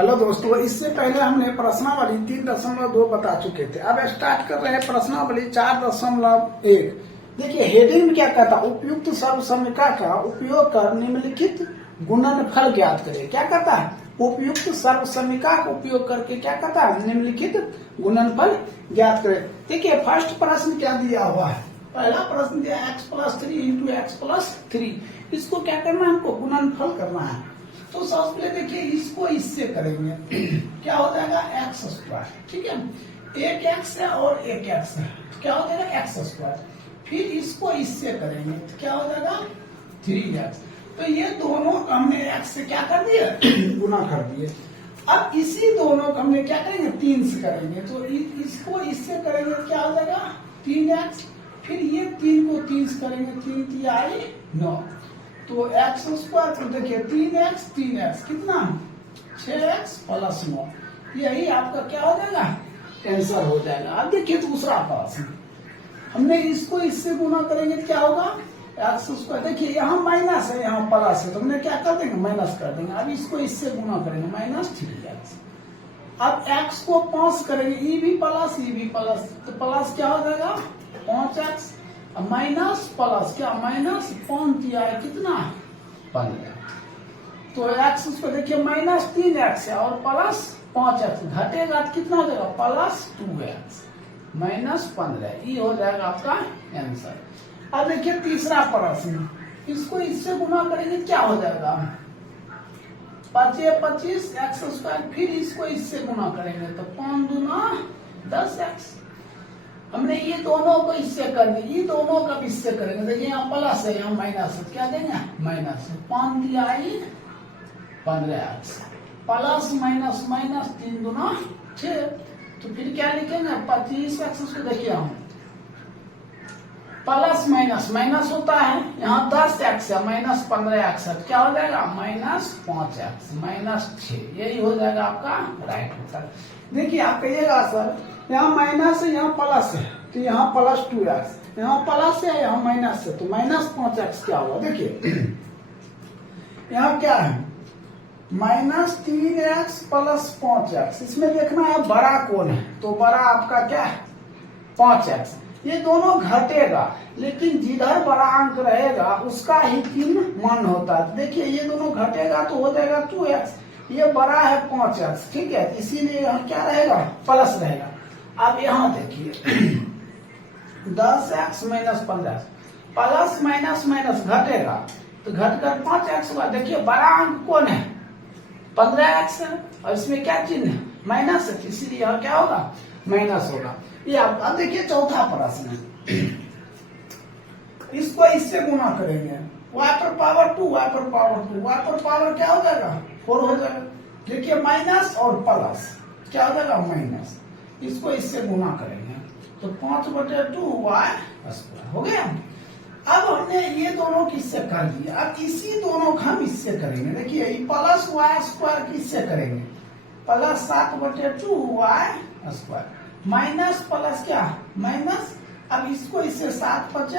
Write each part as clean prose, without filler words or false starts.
Hello दोस्तों, इससे पहले हमने प्रश्नावली 3.2 बता चुके थे। अब स्टार्ट कर रहे हैं प्रश्नावली 4.1। देखिए हेडिंग में क्या कहता है, उपयुक्त सर्वसमीका का उपयोग कर निम्नलिखित गुणनफल ज्ञात करें। क्या कहता है, उपयुक्त सर्वसमीका का उपयोग करके क्या कहता है, निम्नलिखित गुणनफल ज्ञात करें। देखिए फर्स्ट प्रश्न क्या दिया हुआ है, पहला प्रश्न दिया x+3 इंटू x+3। इसको क्या करना है, हमको गुणनफल करना है। तो सबसे पहले देखिए इसको इससे करेंगे क्या हो जाएगा x²। ठीक है, एक x है और एक x है, क्या हो जाएगा x²। फिर इसको इससे करेंगे तो क्या हो जाएगा 3x। तो ये दोनों हमने x से क्या कर दिए गुना कर दिए। अब इसी दोनों को हमने क्या करेंगे 3 से करेंगे, तो इसको इससे करेंगे तो क्या हो जाएगा 3x। फिर ये 3 को 3 से करेंगे, 3 3 9, तो x²। तो देखिए 3x कितना 6x + 9, यही आपका क्या हो जाएगा आंसर हो जाएगा। अब देखिए दूसरा प्रश्न, हमने इसको इससे गुना करेंगे तो क्या होगा x²। देखिए यहाँ माइनस है यहाँ प्लस है, तो हमने क्या कर देंगे माइनस कर देंगे। अब इसको इससे गुना करेंगे -3x। अब x को 5 करेंगे, ये भी प्लस ये भी प्लस, तो प्लस क्या हो जाएगा 5x माइनस प्लस क्या -5 दिया है कितना 15। तो x उसको देखिए -3x है और +5x घटेगा तो कितना हो जाएगा +2x -15। ये हो जाएगा आपका आंसर। अब देखिए तीसरा प्रश्न, इसको इससे गुना करेंगे क्या हो जाएगा 25 x²। फिर इसको इससे गुना करेंगे तो 5 दूना 10x। हमने ये दोनों को इससे कर दी, ये दोनों का भी इससे करेंगे। देखिए यहाँ प्लस है यहाँ माइनस है, क्या देंगे माइनस। 5 दिया 15x प्लस माइनस माइनस 3 दूना 6। तो फिर क्या लिखेंगे 25x। उसको देखिए हम प्लस माइनस माइनस होता है, यहाँ 10x है -15x है, क्या हो जाएगा -5x -6। यही हो जाएगा आपका राइट आंसर। देखिए आप कहिएगा सर यहाँ माइनस है यहाँ प्लस है, तो यहाँ +2x, यहाँ प्लस है यहाँ माइनस है, तो -5x क्या होगा। देखिए यहाँ क्या है -3x + 5x। इसमें देखना है बड़ा कौन है, तो बड़ा आपका क्या है 5x। ये दोनों घटेगा, लेकिन जिधर बड़ा अंक रहेगा उसका ही 3 मान होता है। देखिए ये दोनों घटेगा तो हो जाएगा 2x, ये बड़ा है 5x। ठीक है, इसीलिए यहाँ क्या रहेगा प्लस रहेगा। अब यहाँ देखिए 10x - 15 प्लस माइनस माइनस घटेगा तो घटकर 5x हुआ। देखिए बड़ा अंक कौन है 15x है, और इसमें क्या चिन्ह है माइनस है, इसीलिए यहाँ क्या होगा माइनस होगा। ये अब देखिए चौथा प्रश्न है, इसको इससे गुना करेंगे y⁴2 y⁴2 क्या हो जाएगा 4 हो जाएगा। देखिए माइनस और प्लस क्या हो जाएगा माइनस, इसको इससे गुना करेंगे तो 5/2 y² हो गया। अब हमने ये दोनों किससे कर दिया, अब इसी दोनों को हम इससे करेंगे। देखिए +y² किससे करेंगे +7/2 y² माइनस प्लस क्या माइनस। अब इसको इससे 7 × 5 =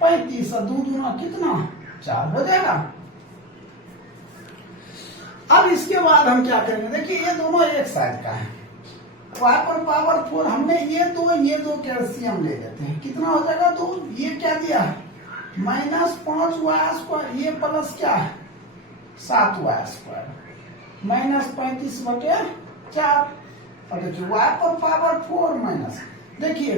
35 और 2 दूना कितना 4 हो जाएगा। अब इसके बाद हम क्या करेंगे, देखिए ये दोनों एक साइड का है y⁴ हमने ये दो कैल्शियम ले लेते हैं, कितना हो जाएगा 2। ये क्या दिया -5 y², ये प्लस क्या है 7 y² -35/4। और देखिए y⁴ माइनस, देखिए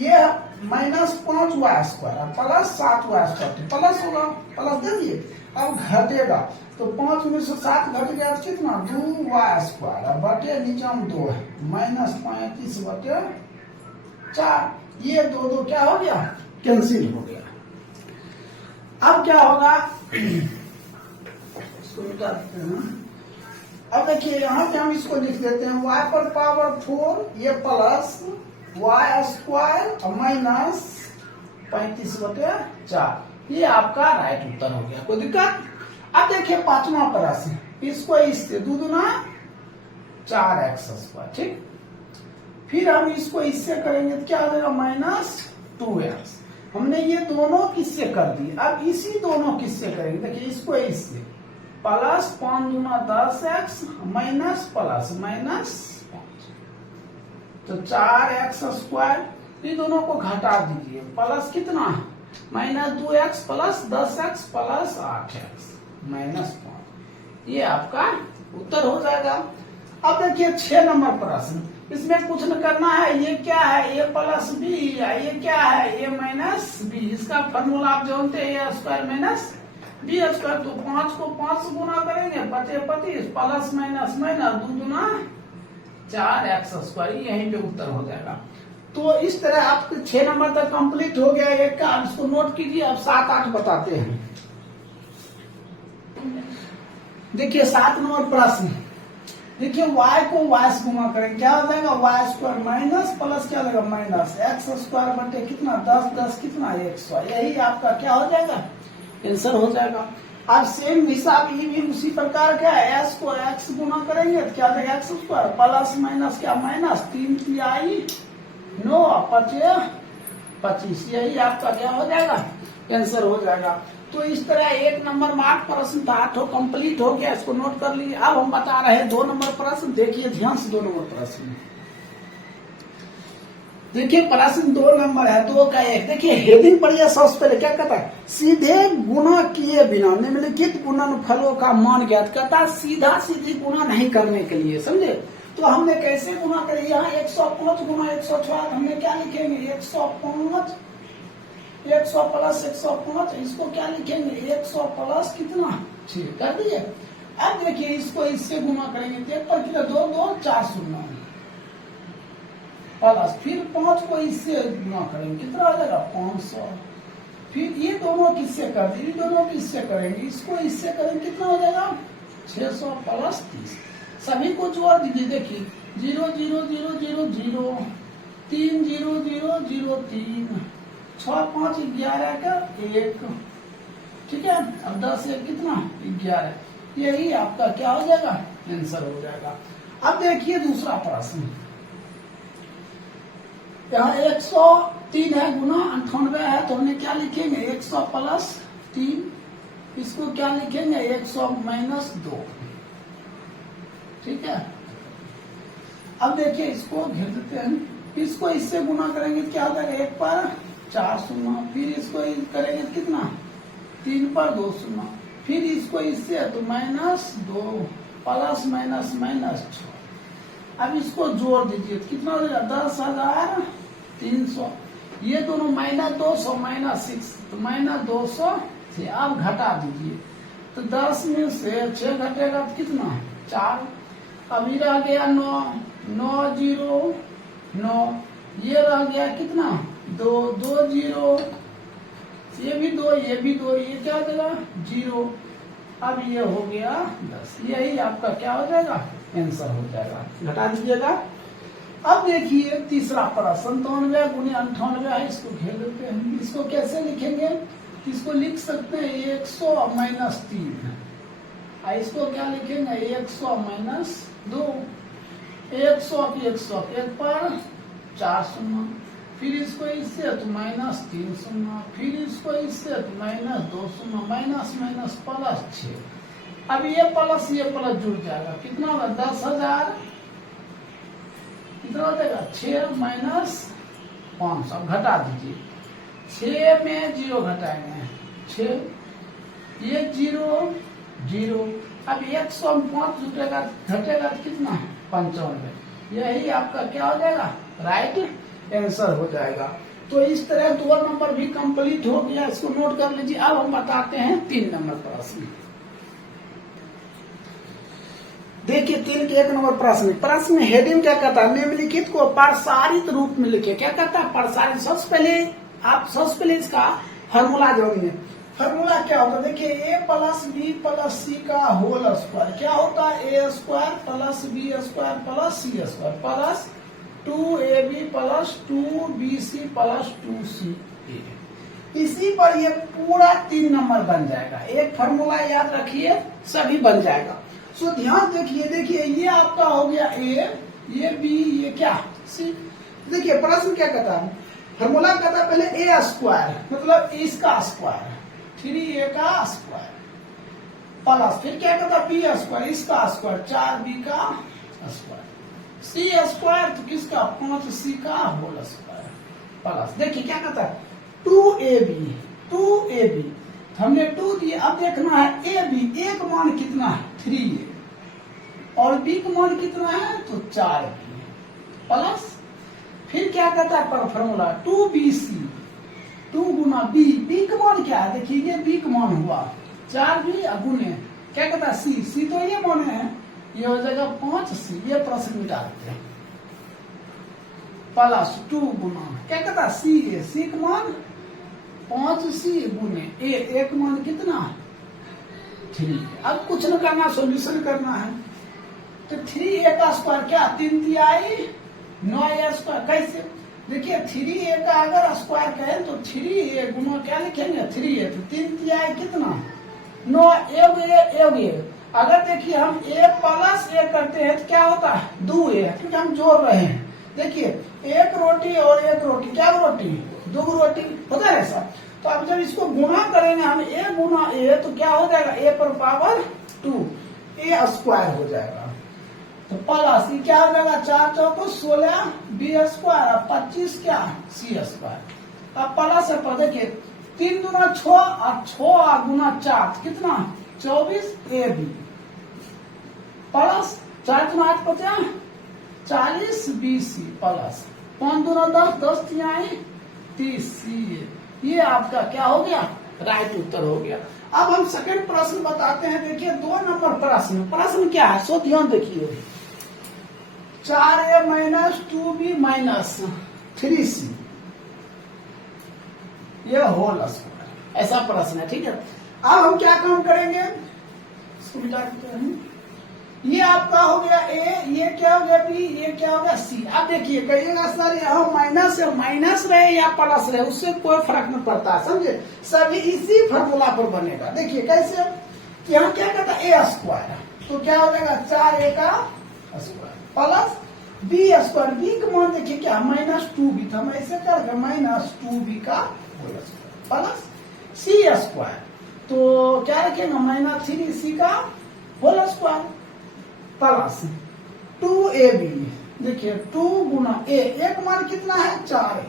ये -5 y² प्लस 7 y² प्लस होगा, प्लस दे दिए। अब घटेगा तो 5 में से 7 घट गया तो कितना 2 y² बटे नीचे में 2 है -35/4। ये दो क्या हो गया कैंसिल हो गया। अब क्या होगा इसको मिटा देते हैं। अब देखिए यहाँ पे हम इसको लिख देते हैं y⁴ ये प्लस y² माइनस 35/4। ये आपका राइट उत्तर हो गया, कोई दिक्कत। अब देखिए पांचवा प्रश्न, इसको इससे 2 दूना 4x²। ठीक, फिर हम इसको इससे करेंगे तो क्या हो जाएगा -2x। हमने ये दोनों किससे कर दिए, अब इसी दोनों किससे करेंगे। देखिए इसको इससे प्लस 5 दूना 10x माइनस प्लस माइनस 5, तो 4x²। ये दोनों को घटा दीजिए, प्लस कितना minus 2x plus 10x plus 8x minus 5। ये आपका उत्तर हो जाएगा। अब देखिए 6 नंबर प्रश्न, इसमें कुछ न करना है। ये क्या है, a प्लस बी, ये क्या है, a माइनस बी। इसका फॉर्मूला आप जानते हैं, a square minus B square. तो 5 को 5 से गुना करेंगे, 25 प्लस माइनस माइनस 2 दूना 4x²। यहीं पे उत्तर हो जाएगा। तो इस तरह आपके 6 नंबर तक कंप्लीट हो गया एक का। आप इसको नोट कीजिए। अब 7, 8 बताते हैं। देखिए 7 नंबर प्रश्न, देखिए y को y से गुना करें, क्या हो जाएगा, y² माइनस प्लस क्या लगेगा माइनस x² बटे कितना 10, 10 कितना 100। यही आपका क्या हो जाएगा, आंसर हो जाएगा। अब सेम हिसाब ये भी उसी प्रकार का है। s को x गुना करेंगे तो क्या देगा x² प्लस माइनस क्या माइनस 3 तिहाई 9 5 25। यही आपका क्या हो जाएगा, आंसर हो जाएगा। तो इस तरह 1 नंबर मार्क प्रश्न था, 8 कंप्लीट हो गया। इसको नोट कर लीजिए। अब हम बता रहे हैं 2 नंबर प्रश्न। देखिए ध्यान से 2 नंबर प्रश्न। देखिए प्रश्न 2 नंबर है, 2 का 1। देखिए हेडिंग पढ़िए। सबसे पहले क्या कहता है, सीधे गुना किए बिना निम्नलिखित गुणनफलों का मान ज्ञात करता है। सीधा सीधी गुना नहीं करने के लिए, समझे। तो हमने कैसे गुना करें, यहाँ 105 गुना 106, हमने क्या लिखेंगे 105, 100 प्लस 105। इसको क्या लिखेंगे 100 प्लस कितना 6 कर दिए। अब देखिए इसको इससे गुना करेंगे तो 1 पर किलो 2 2 4 शून्य प्लस, फिर 5 को इससे गुना करेंगे कितना आ जाएगा 500। फिर ये दोनों किससे कर दिए, दोनों किससे करेंगे, इसको इससे करेंगे कितना हो जाएगा 600 प्लस 30। सभी को जोड़ दीजिए। देखिए 0 0 0 0 0 3 0 0 0 3 6 5 11 का 1, ठीक है। अब 10 1 कितना 11। यही आपका क्या हो जाएगा, आंसर हो जाएगा। अब देखिए दूसरा प्रश्न। यहाँ 103 है गुना 98 है, तो हमने क्या लिखेंगे 100 प्लस 3। इसको क्या लिखेंगे 100 माइनस 2, ठीक है। अब देखिए इसको घेर देते हैं। इसको इससे गुना करेंगे क्या हो जाएगा 1 पर 4 शून्य। फिर इसको करेंगे कितना 3 पर 2 शून्य। फिर इसको इससे तो माइनस 2 प्लस माइनस माइनस 6। अब इसको जोड़ दीजिए तो कितना हो जाएगा 10,300। ये दोनों माइनस 200 माइनस 6, तो माइनस 200 से अब घटा दीजिए। तो 10 में से 6 घटेगा तो कितना 4। अब ये रह गया 9 9 0 9। ये रह गया कितना 2 2 0, ये भी 2 ये भी 2, ये क्या हो जाएगा 0। अब ये हो गया 10। यही आपका क्या हो जाएगा, आंसर हो जाएगा। घटा दीजिएगा। अब देखिए तीसरा प्रश्न 97 गुने 98 है। इसको घेर देते हैं। इसको कैसे लिखेंगे, इसको लिख सकते हैं 100 माइनस 3। इसको क्या लिखेंगे 100 माइनस 2। 100 की 100 के 1 पर 4 शून्य। फिर इसको इससे तो माइनस 3 शून्य। फिर इसको इससे तो माइनस 2 शून्य। Minus minus plus 6। अब ये प्लस जुड़ जाएगा कितना होगा 10,000। कितना हो जाएगा 6 माइनस 500। अब घटा दीजिए। 6 में 0 घटाएंगे 6, ये 0 0। अब 100 में 5 जुटेगा घटेगा कितना 95। यही आपका क्या हो जाएगा, राइट आंसर हो जाएगा। तो इस तरह 2 नंबर भी कंप्लीट हो गया। इसको नोट कर लीजिए। अब हम बताते हैं 3 नंबर प्रश्न। देखिए 3 के 1 नंबर प्रश्न। प्रश्न में हेडिंग क्या कहता है, निम्नलिखित को प्रसारित रूप में लिखे। क्या कहता है प्रसारित। सबसे पहले इसका फॉर्मूला जानिए। फॉर्मूला क्या होता है, देखिए a plus B plus C का होल स्क्वायर क्या होता है a square plus B square plus C square plus 2ab plus 2bc plus 2ca। इसी पर ये पूरा 3 नंबर बन जाएगा। एक फॉर्मूला याद रखिए, सभी बन जाएगा। सो ध्यान देखिए ये आपका हो गया a, ये b, ये क्या c। देखिए प्रश्न क्या कहता है, फॉर्मूला कहता है पहले a स्क्वायर मतलब इसका स्क्वायर 3a का स्क्वायर प्लस फिर क्या कहता है बी स्क्वायर, इसका स्क्वायर 4b का स्क्वायर, सी स्क्वायर तो किसका 5c का होल स्क्वायर प्लस। देखिए क्या कहता है 2ab हमने 2 दिए, अब देखना है ए बी, ए का मान कितना है 3a और बी का मान कितना है तो 4b प्लस फिर क्या कहता है पर फॉर्मूला 2bc, 2 गुना बी, बी का मान क्या है देखिए ये बी का मान हुआ 4b गुने क्या कहता है सी तो ये माने हैं, ये हो जाएगा 5c, ये प्रश्न मिटा देते हैं प्लस 2 गुना क्या कहता है सी का मान 5c गुने ए का मान कितना 3। अब कुछ न करना सॉल्यूशन करना है तो 3a का स्क्वायर क्या 3 तिहाई 9a स्क्वायर, कैसे देखिए 3a का अगर स्क्वायर करें तो 3a गुना क्या लिखेंगे 3a तो 3 तिहाई कितना 9 a, अगर देखिए हम a प्लस a करते हैं तो क्या होता है 2a, क्योंकि हम जोड़ रहे हैं। देखिए एक रोटी और एक रोटी क्या रोटी 2 रोटी होता है ऐसा, तो अब जब इसको गुना करेंगे हम a गुना a तो क्या हो जाएगा a पर पावर 2 a स्क्वायर हो जाएगा, तो प्लस ये क्या हो जाएगा 4 चौको 16 b स्क्वायर 25 क्या c स्क्वायर। अब प्लस है पर देखिए 3 दूना 6 और 6 गुना 4 कितना 24 ab प्लस 4 गुना 8 50 40 bc प्लस 5 दूना 10 10 तिहाई 30 ca। ये आपका क्या हो गया राइट उत्तर हो गया। अब हम सेकंड प्रश्न बताते हैं। देखिए 2 नंबर प्रश्न क्या है सो ध्यान देखिए 4a minus 2b minus 3c ये होल स्क्वायर, ऐसा प्रश्न है। ठीक है, अब हम क्या काम करेंगे इसको मिटा देते हैं। ये आपका हो गया a, ये क्या हो गया b, ये क्या हो गया c। अब देखिए कहिएगा सर यहाँ माइनस रहे या प्लस रहे उससे कोई फर्क नहीं पड़ता, समझे, सभी इसी फॉर्मूला पर बनेगा। देखिए कैसे यहाँ क्या कहता है a स्क्वायर तो क्या हो जाएगा 4a का square plus b square, b का मान देखिए क्या -2b था, हम ऐसे कर -2b का whole square plus c square तो क्या रखेगा -3c का होल स्क्वायर प्लस 2ab। देखिए 2 गुना a का मान कितना है 4a,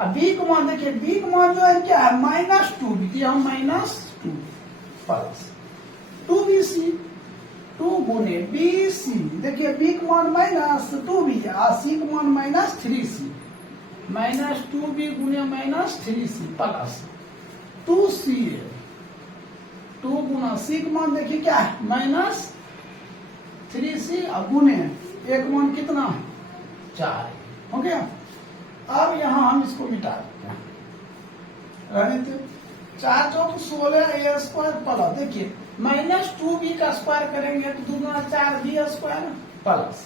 अब b का मान देखिए b का मान जो है क्या है -2b, हम -2 प्लस 2bc 2 गुने bc, देखिए b का मान -2b और c का मान -3c, -2b गुने -3c प्लस 2ca 2 गुना c का मान देखिए क्या है -3c और गुने एक मान कितना 4 हो गया। अब यहाँ हम इसको मिटा देते हैं, रहने दो 4 चौक 16 a स्क्वायर प्लस देखिए -2b का स्क्वायर करेंगे तो 2 गुना 4b स्क्वायर प्लस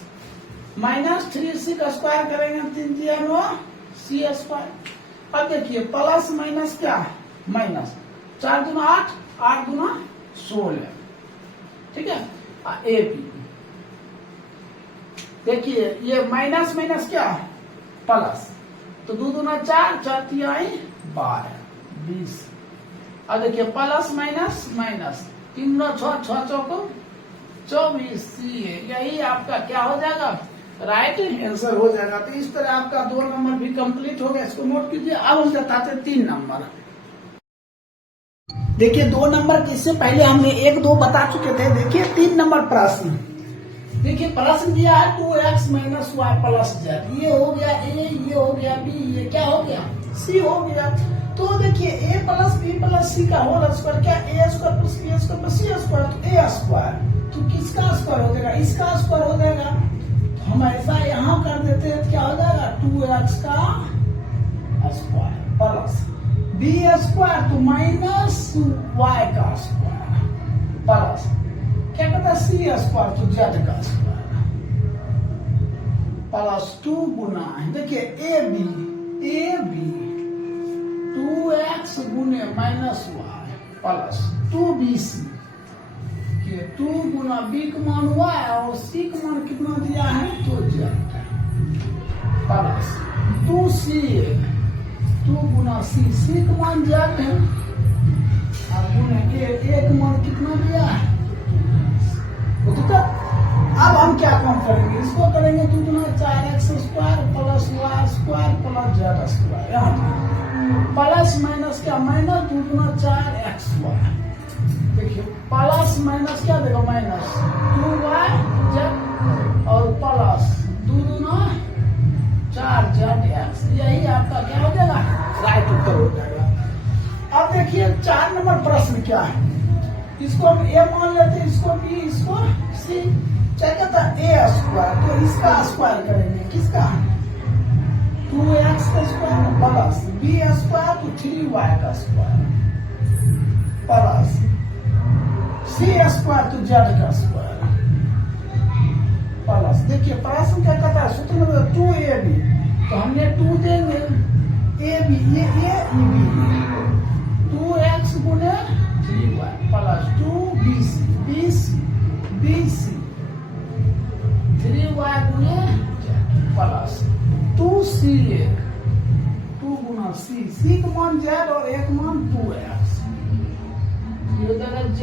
-3c का स्क्वायर करेंगे 3 दिया 9 c स्क्वायर। अब देखिए प्लस माइनस क्या माइनस 4 गुना 8 गुना 16, ठीक है ए बी। देखिए ये माइनस क्या प्लस तो 2 गुना 4 4 तिहाई 12 20। अब देखिए प्लस माइनस 3 गुना 6 6 चौको 24 ca, यही आपका क्या हो जाएगा राइट आंसर हो जाएगा। तो इस तरह आपका 2 नंबर भी कंप्लीट हो गया, इसको नोट कीजिए। अब हम बताते हैं 3 नंबर। देखिए 2 नंबर इससे पहले हमने 1 2 बता चुके थे। देखिए 3 नंबर प्रश्न, देखिए प्रश्न दिया है 2x minus Y plus Z, ये हो गया a, ये हो गया b, ये क्या हो गया c हो गया। तो देखिए a plus b plus c का होल स्क्वायर क्या a square plus b square plus c square, तो a स्क्वायर तो किसका स्क्वायर हो जाएगा इसका स्क्वायर हो जाएगा। तो हम ऐसा यहाँ कर देते हैं, क्या हो जाएगा 2x का स्क्वायर प्लस b स्क्वायर तो माइनस y का स्क्वायर प्लस क्या कहता है c स्क्वायर तो z का स्क्वायर प्लस 2 गुना देखिए a b 2x गुने माइनस y प्लस 2bc, 2 गुना b का मान y और c का मान कितना दिया है तो z प्लस 2c 2 गुना c का मान z है अब गुने एक मान कितना दिया है, तो अब हम क्या काम करेंगे, इसको करेंगे 2 गुना 4x square plus y square plus z square, यहाँ प्लस माइनस क्या माइनस 2 गुना 4xy, देखिए प्लस माइनस क्या देगा माइनस 2y और प्लस 2 गुना 4zx, यही आपका क्या हो जाएगा, राइट उत्तर हो जाएगा। अब देखिए 4 नंबर प्रश्न क्या है, इसको हम a मान लेते हैं, इसको b, इसको c, क्या कहता है a स्क्वायर, तो इसका स्क्वायर करेंगे, किसका 2x का स्क्वायर प्लस b स्क्वायर तो 3y का स्क्वायर प्लस c स्क्वायर तो z का स्क्वायर प्लस, देखिए प्रश्न क्या कहता है, सूत्र में 2ab, तो हमने 2 देंगे ab, ये a b, 2x गुने 3y plus 2bc, bc 3y गुने प्लस 2ca, 2 गुना c का मान z और एक मान 2x, ये देगा z।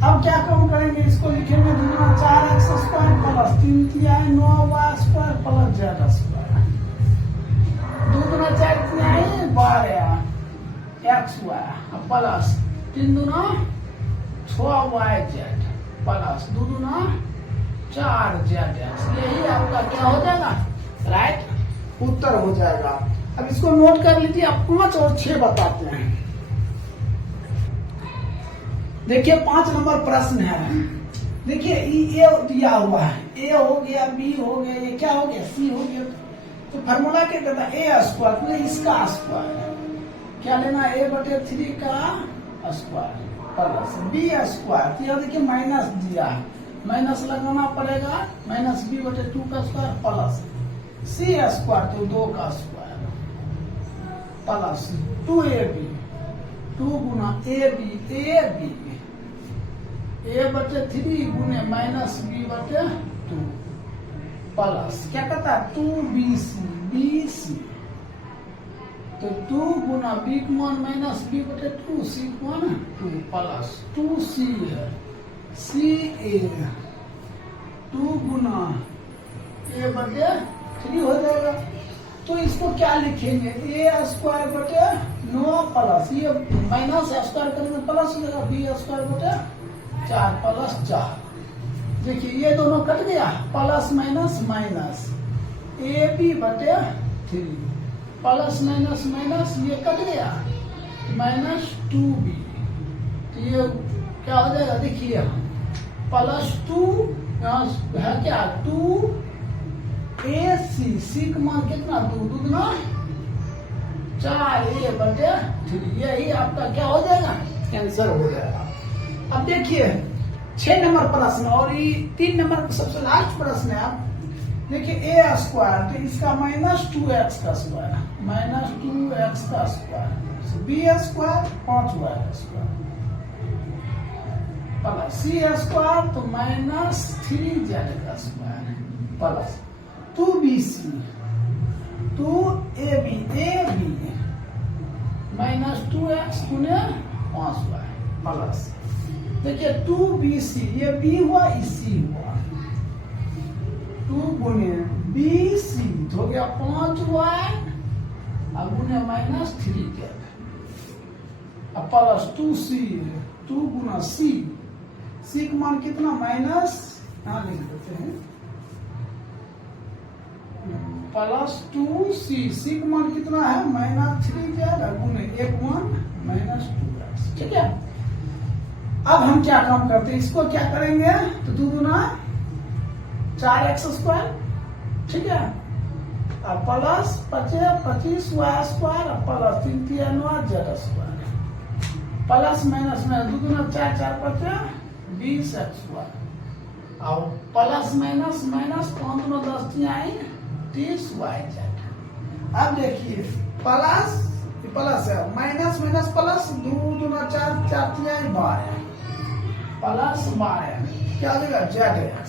अब क्या काम करेंगे, इसको लिखेंगे 2 गुना 4x स्क्वायर प्लस 3 तिहाई 9y square plus z square, 2 गुना 4 तिहाई 12xy प्लस 3 गुना 6yz प्लस 2 गुना 4zx, यही आपका क्या हो जाएगा, राइट उत्तर हो जाएगा। अब इसको नोट कर लीजिए, अब 5 और 6 बताते हैं। देखिए 5 नंबर प्रश्न है, देखिए ए दिया हुआ है, ए हो गया, बी हो गया, ये क्या हो गया, सी हो गया, तो फार्मूला क्या कहता है ए स्क्वायर मतलब इसका स्क्वायर, क्या लेना ए बटे 3 का स्क्वायर प्लस बी स्क्वायर, तो यहाँ देखिए माइनस दिया है, माइनस लगाना पड़ेगा, माइनस बी बटे 2 का स्क्वायर प्लस सी स्क्वायर तो 2 का स्क्वायर प्लस 2ab, 2 गुना ab ए बटे 3 गुने माइनस बी बटे 2 प्लस क्या कहता है 2bc, तो 2 गुना बी का मान माइनस बी बटे 2, सी का मान 2 प्लस 2ca, 2 गुना ए बटे 3 हो जाएगा, तो इसको क्या लिखेंगे ए स्क्वायर बटे 9 प्लस ये माइनस स्क्वायर करेंगे प्लस हो जाएगा बी स्क्वायर बटे 4 प्लस 4, देखिए ये दोनों कट गया, plus minus minus A B बटे 3 प्लस माइनस माइनस ये कट गया माइनस 2b, तो ये क्या हो जाएगा, देखिए प्लस 2 यहाँ है क्या 2ac, सी का मान कितना 2 गुना 4a बटे 3, यही आपका क्या हो जाएगा, आंसर हो जाएगा। अब देखिए 6 नंबर प्रश्न और ये 3 नंबर सबसे लास्ट प्रश्न है, आप देखिए ए स्क्वायर, तो इसका माइनस 2x का स्क्वायर, माइनस 2x का स्क्वायर, बी स्क्वायर 5y का स्क्वायर प्लस सी स्क्वायर तो माइनस 3z का square plus 2bc, 2ab minus 2x गुने 5y प्लस देखिए 2bc, ये b हुआ इसी हुआ 2 गुने bc हो गया 5y अब गुने माइनस 3z अब प्लस 2c, 2 गुना c, c का मान कितना माइनस, यहाँ लिख देते हैं प्लस 2c, c का मान कितना है माइनस 3z गुने 1 माइनस 2x, ठीक है। अब हम क्या काम करते हैं, इसको क्या करेंगे, तो 2 गुना 4x स्क्वायर, ठीक है, अब plus 25y square plus 3 z square plus minus में 2 गुना 4 4 20x स्क्वायर, और प्लस माइनस माइनस 5 गुना 10 30yz। अब देखिए प्लस प्लस है माइनस माइनस प्लस 2 गुना 4 4 12 प्लस 12 क्या हो जाएगा zx,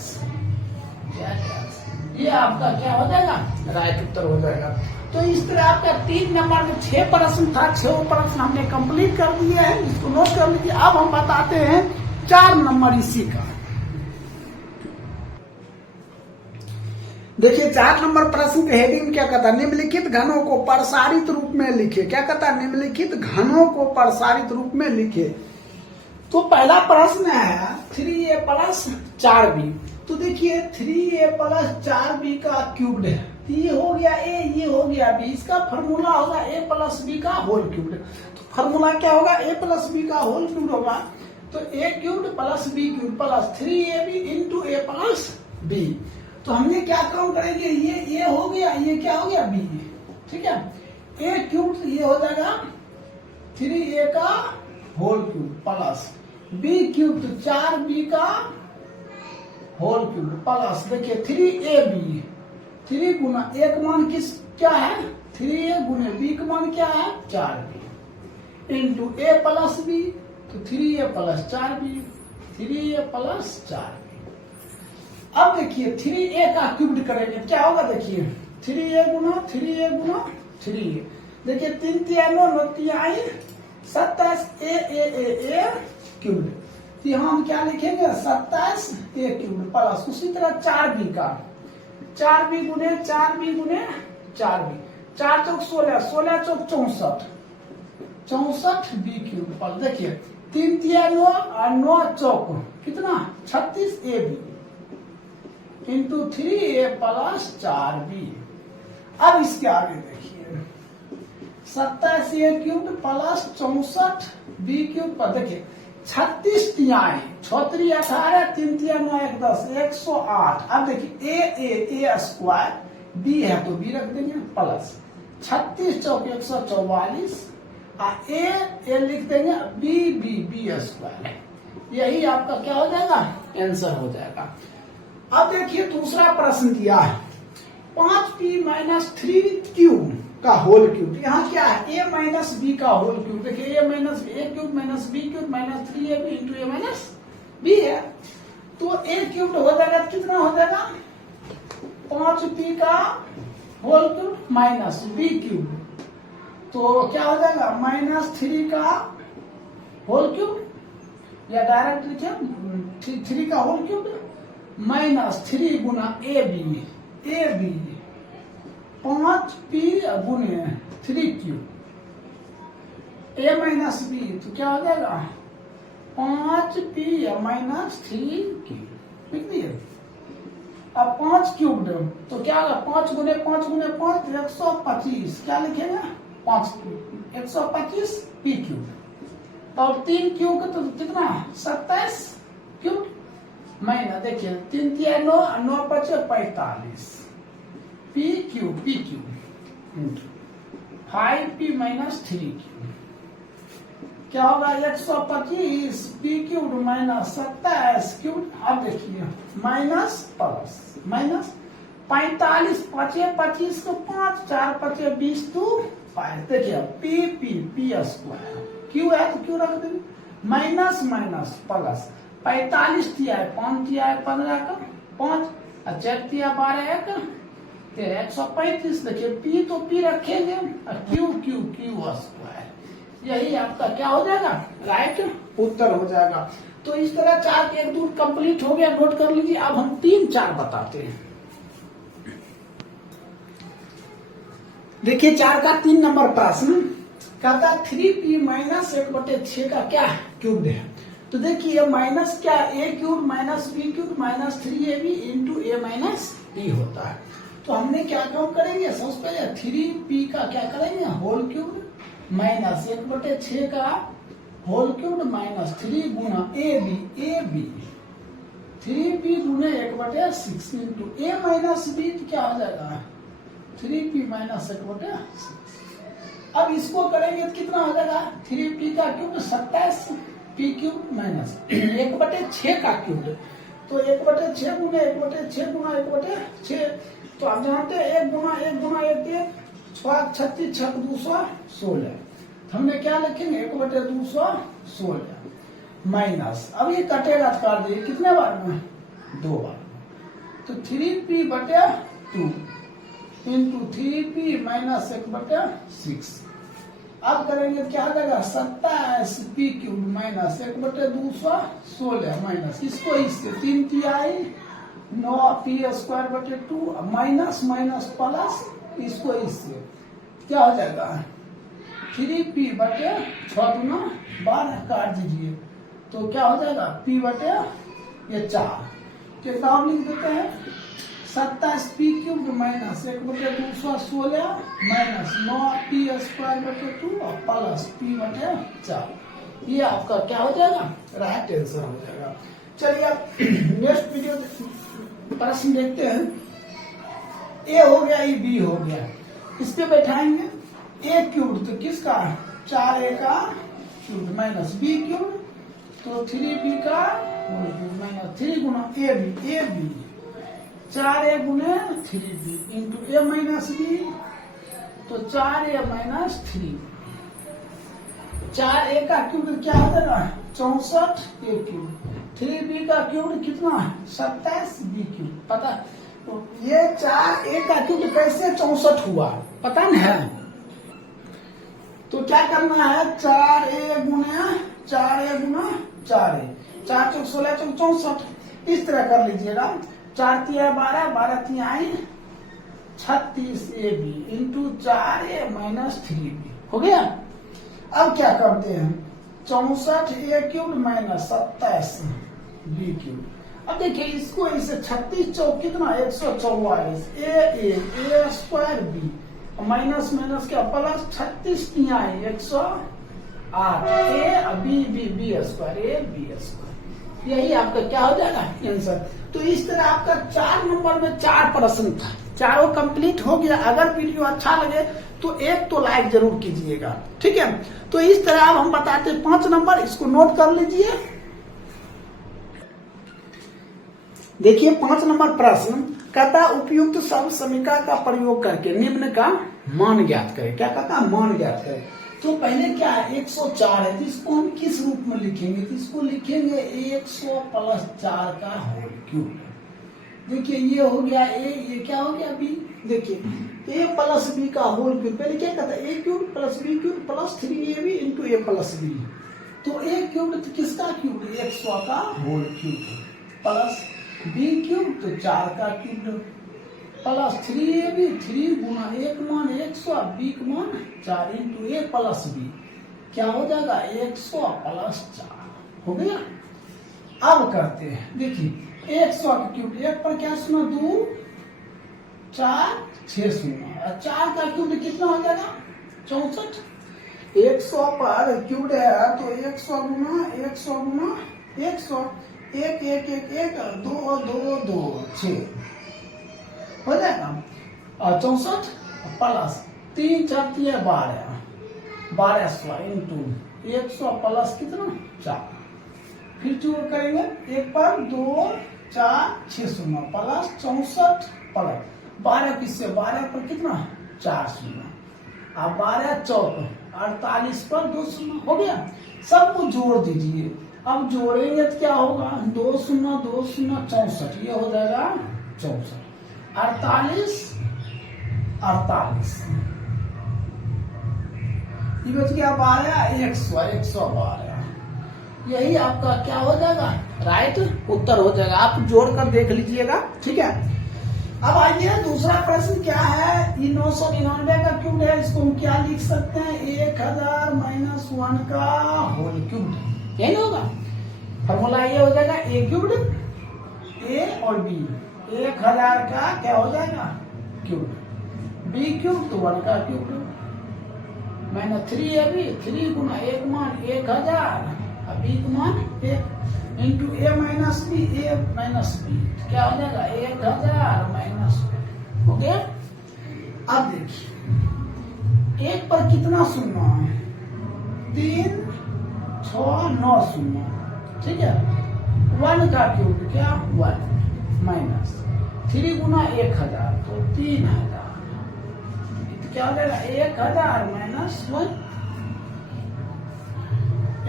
ये आपका क्या हो जाएगा, राइट उत्तर हो जाएगा। तो इस तरह आपका 3 नंबर में 6 प्रश्न था, 6 प्रश्न हमने कंप्लीट कर दिए हैं, इसको नोट कर लीजिए। अब हम बताते हैं 4 नंबर इसी का। देखिए 4 नंबर प्रश्न के हेडिंग क्या कहता है, निम्नलिखित घनों को प्रसारित रूप में लिखे। क्या कहता है, निम्नलिखित घनों को प्रसारित रूप में लिखे। तो पहला प्रश्न है 3a प्लस 4b। तो देखिए 3a प्लस 4b का क्यूब्ड है, ये हो गया a, ये हो गया b, इसका फॉर्मूला होगा a प्लस b का होल क्यूब्ड। तो फॉर्मूला क्या होगा, a प्लस b का होल क्यूब्ड होगा। तो a cubed plus b cubed plus 3ab into a plus b। तो हमने क्या काम करेंगे, ये a हो गया, ये क्या हो गया b, ठीक है। a क्यूब्ड ये हो जाएगा 3a का whole cube plus b cube 4b का होल क्यूब प्लस देखिए 3ab, 3 गुना एक मान किस क्या है 3a गुने b का मान क्या है 4b into a plus b। तो 3a plus 4b, 3a plus 4b। अब देखिए 3a का क्यूब्ड करेंगे, क्या होगा देखिए 3a गुना 3a। देखिए 3 3 9 9 27 a क्यूब्ड। तो यहाँ हम क्या लिखेंगे 27 a क्यूब्ड प्लस उसी तरह 4b का 4b गुने 4b गुने 4b, 4 चौक 16, 16 चौक 64, 64 b क्यूब्ड प्लस देखिए 3 3 9 और 9 चौक कितना 36 ab into 3a plus 4b। अब इसके आगे देखिए 27 a cube plus 64 b cube पर देखिए 36 तिहाई 6 18 3 3 9 1 10 108। अब देखिए a स्क्वायर b है तो b रख देंगे प्लस 36 चौक 144 a लिख देंगे b स्क्वायर। यही आपका क्या हो जाएगा आंसर हो जाएगा। अब देखिए दूसरा प्रश्न दिया है 5p माइनस 3q का होल क्यूब। यहाँ क्या है a माइनस b का होल क्यूब। देखिए a minus a cube minus b cube minus 3ab into a minus b है। तो a क्यूब हो जाएगा कितना हो जाएगा 5p का whole cube minus b cube. तो क्या हो जाएगा माइनस 3 का होल क्यूब या डायरेक्ट लिखे 3 का होल क्यूब माइनस 3 गुना ए बी 5p गुने 3q a माइनस b। तो क्या हो जाएगा 5p माइनस 3q लिख दिए। अब 5 क्यूब तो क्या होगा 5 गुने 5 गुने 5 125। क्या लिखेगा 5 125 p क्यूब और 3 क्यूब तो कितना 27 क्यूब माइनस देखिए 3 3 9 9 5 45 p cube 5p minus 3q क्या होगा 125 p क्यूब माइनस 27 क्यूब। अब देखिए माइनस प्लस माइनस 45 5 25 को 5 4 5 20 तो 5। देखिए p स्क्वायर क्यू है तो क्यू रख देंगे माइनस माइनस प्लस 45 तिया 5 तिया 15 का 5 और 4 तिया 12 1 135। देखिए p तो p रखेंगे और क्यू स्क्वायर। यही आपका क्या हो जाएगा राइट उत्तर हो जाएगा। तो इस तरह 4 के 1 दूर कंप्लीट हो गया, नोट कर लीजिए। अब हम 3 4 बताते हैं। देखिए 4 का 3 नंबर प्रश्न कहता 3p माइनस 1/6 का क्या क्यूब है। तो देखिए माइनस क्या a cube minus b cube minus 3ab into a minus b होता है। तो हमने क्या काम करेंगे सबसे पहले 3p का क्या करेंगे होल क्यूब माइनस 1/6 का होल क्यूब माइनस 3 गुना ab 3p गुने 1/6 इंटू a माइनस b। तो क्या हो जाएगा 3p माइनस 1/6। अब इसको करेंगे तो कितना हो जाएगा 3p का क्यूब 27 p क्यूब माइनस 1/6 का क्यूब। तो 1/6 गुने 1/6 गुना 1/6। तो आप जानते हैं 1 गुना 1 गुना 1 6 36 6 216। हमने क्या लिखेंगे 1/216 माइनस अब ये कटेगा तो काट दिए कितने बार में 2 बार। तो 3p/2 इंटू 3p माइनस 1/6। अब करेंगे क्या आ जाएगा 27p³ माइनस 1/216 माइनस इसको इससे 3 तिहाई 9p² माइनस माइनस प्लस इसको इससे क्या हो जाएगा 3p/6 12 काट दीजिए तो क्या हो जाएगा p/4 के नाम लिख देते हैं 27p³ माइनस 1/216 माइनस 9p² और प्लस p/4 ये आपका क्या हो जाएगा राइट आंसर हो जाएगा। चलिए आप नेक्स्ट वीडियो प्रश्न देखते हैं। ए हो गया ये बी हो गया इस पे बैठाएंगे a³ तो किसका 4a का क्यूब माइनस b³ तो 3b का माइनस 3 गुना ए बी 4a गुने 3b into a minus B तो 4a माइनस 3 4a का क्यूब क्या हो जाएगा 64a³। 3b का क्यूब कितना 27b³ पता तो ये 4a का क्यूब कैसे 64 हुआ पता नहीं है तो क्या करना है 4a गुना 4 4 चौक 16 चौक 64 इस तरह कर लीजिएगा 4 तिया 12 12 तिहाई 36ab into 4a minus 3b हो गया। अब क्या करते हैं 64a³ माइनस 27b³। अब देखिए इसको इसे 36 चौक कितना 144 a² माइनस माइनस क्या प्लस 36 तिहाई 108 b² यही आपका क्या हो जाएगा आंसर। तो इस तरह आपका 4 नंबर में 4 प्रश्न था चारों कंप्लीट हो गया। अगर वीडियो अच्छा लगे तो एक तो लाइक जरूर कीजिएगा ठीक है। तो इस तरह अब हम बताते 5 नंबर इसको नोट कर लीजिए। देखिए 5 नंबर प्रश्न कहता उपयुक्त सब समीकरण का प्रयोग करके निम्न का मान ज्ञात करें। क्या कहता मान ज्ञात करें। तो पहले क्या है 104 है तो इसको हम किस रूप में लिखेंगे तो इसको लिखेंगे 100 + 4 का होल क्यूब। देखिए ये हो गया ए ये क्या हो गया बी। देखिए a + b का होल क्यूब पहले क्या कहता है a³ + b³ + 3ab into a + b तो a³ तो किसका क्यूब 100 का होल क्यूब प्लस b³ तो 4 का क्यूब प्लस 3ab 3 गुना 1 मान 100 b का मान 4 इंटू a + b क्या हो जाएगा 100 + 4 हो गया। अब करते हैं देखिए 100 का क्यूब 1 पर क्या सुना 2 4 6 सुना 4 का क्यूब कितना हो जाएगा 64। 100 पर क्यूब है तो 100 गुना 100 गुना 100 1 1 1 1 2 2 2 6 हो जाएगा और 64 प्लस 3 4 12 1200 इंटू 100 प्लस कितना 4 फिर जोड़ करेंगे 1 पर 2 4 6 शून्य प्लस 64 प्लस 12 किससे 12 पर कितना 4 शून्य अब 12 चौक 48 पर 2 शून्य हो गया। सबको जोड़ दीजिए। अब जोड़ेंगे तो क्या होगा 2 शून्य 2 शून्य 64 ये हो जाएगा 64 48 ये बच गया 12 100 112 यही आपका क्या हो जाएगा राइट उत्तर हो जाएगा। आप जोड़कर देख लीजिएगा ठीक है। अब आइए दूसरा प्रश्न क्या है 999 का क्यूब है इसको हम क्या लिख सकते हैं 1000 - 1 का होल क्यूब यही होगा। फॉर्मूला ये हो जाएगा a³ a और b 1000 का क्या हो जाएगा क्यूब b³ तो 1 का क्यूब माइनस 3ab 3 गुना 1 मान 1000 b का मान 1 इंटू a माइनस b क्या हो जाएगा 1000 माइनस हो गया। अब देखिए 1 पर कितना शून्य है 3 6 9 शून्य ठीक है 1 का क्यूब क्या 1 माइनस 3 गुना 1000 तो 3000 क्या हो जाएगा 1000 माइनस 1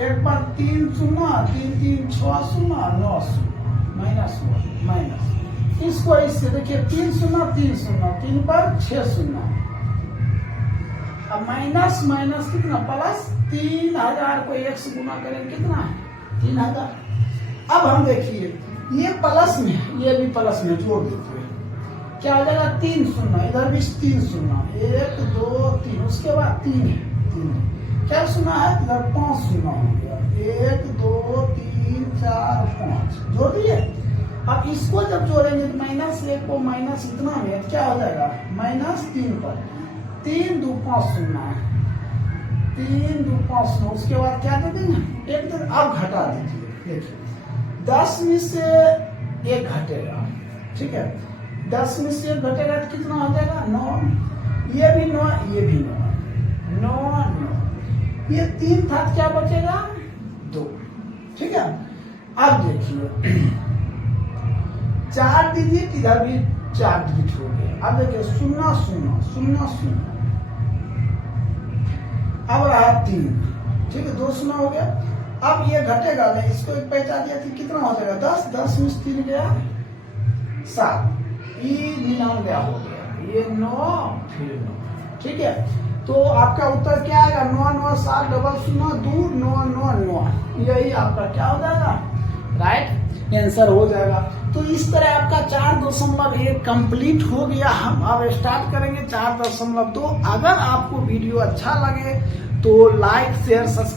1 पर 3 शून्य 3 3 6 शून्य 9 शून्य माइनस 1 माइनस इसको इससे देखिए 3 शून्य 3 शून्य 3 पर 6 शून्य। अब माइनस माइनस कितना प्लस 3000 को 1 से गुना करेंगे कितना है 3000। अब हम देखिए ये प्लस में ये भी प्लस में जोड़ देते हैं क्या हो जाएगा 3 शून्य, इधर भी 3 शून्य 1 2 3 उसके बाद 3 है 3 क्या शून्य है इधर 5 शून्य हो गया 1 2 3 4 5 जोड़ दिए। अब इसको जब जोड़ेंगे तो माइनस 1 को माइनस इतना में क्या हो जाएगा माइनस 3 पर 3 2 5 शून्य 3 2 5 शून्य उसके बाद क्या दे देंगे 1 दिन। अब घटा दीजिए देखिए 10 में से 1 घटेगा ठीक है 10 में से 1 घटेगा तो कितना हो जाएगा 9 ये भी 9 ये भी 9 9 9 ये 3 था क्या बचेगा 2 ठीक है। अब देखिए 4 डिजिट इधर भी 4 डिजिट हो गया। अब देखिए 0 0 0 0 अब रहा 3 ठीक है 2 शून्य हो गया। अब ये घटेगा नहीं इसको एक पहचान दिया कि कितना हो जाएगा 10 10 में 3 गया 7 99 हो गया ये 9 फिर 9 ठीक है। तो आपका उत्तर क्या आएगा 9 9 7 डबल 0 2 9 9 9 यही आपका क्या हो जाएगा राइट आंसर हो जाएगा। तो इस तरह आपका 4.1 कंप्लीट हो गया। हम अब स्टार्ट करेंगे 4.2। अगर आपको वीडियो अच्छा लगे तो लाइक शेयर सब्सक्राइब